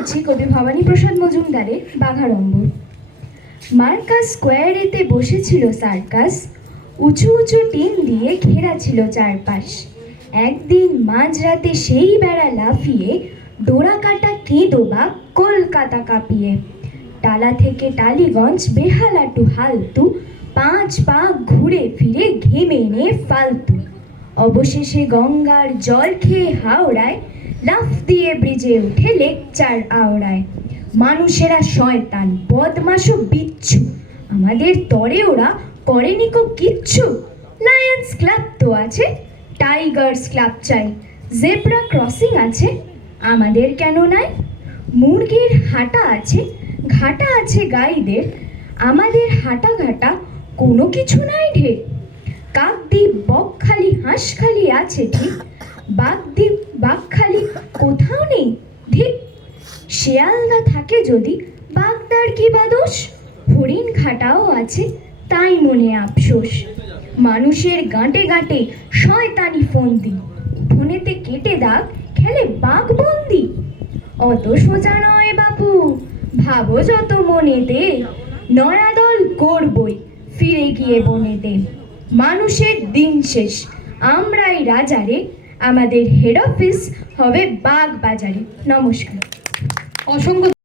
পড়ছি কবি ভবানী প্রসাদ মজুমদারের বাঘাড়ম্বর মার্কাস স্কোয়ারেতে বসেছিল সার্কাস, উঁচু উঁচু টিন দিয়ে ঘেরা ছিল চারপাশ। একদিন মাঝরাতে সেই বেড়া লাফিয়ে ডোরা কাটা কেঁদো বা কলকাতা কাঁপিয়ে। টালা থেকে টালিগঞ্জ বেহালা টু হালতু, পাঁচ পা ঘুরে ফিরে ঘেমে নে ফালতু। অবশেষে গঙ্গার জল খেয়ে হাওড়ায় লাফ দিয়ে ব্রিজে উঠে লেকচার আওড়ায়। মানুষেরা শয়তান বদমাস ও বিচ্ছু। আমাদের তরে ওরা করেনি কো কিচ্ছু। লায়ন্স ক্লাব তো আছে টাইগার্স ক্লাব চাই। জেব্রা ক্রসিং আছে, আমাদের কেন নাই? মুরগির হাঁটা আছে, ঘাটা আছে গাইদের। আমাদের হাঁটা ঘাটা কোনো কিছু নাই ঢের। কাকদ্বীপ বকখালি হাঁসখালি আছে ঠিক। বাগদ্বীপ বাঘখালি কোথাও নেই? ঠিক শেয়ালদা থাকে যদি? বাগদার কি বা দোষ? হরিণ ঘাটাও আছে, তাই মনে আফসোস। মানুষের গাঁটে গাঁটে শয়তানি ফন্দি। ফোনেতে কেটে দাগ, খেলে বাঘ বন্দি। অত সোজা নয় বাপু, ভাবো যত মনেতে। নয়া দল করবই, ফিরে গিয়ে বনেতে। মানুষের দিন শেষ, আমরাই রাজারে। আমাদের হেড অফিস হবে বাগবাজারে। নমস্কার। অসংখ্য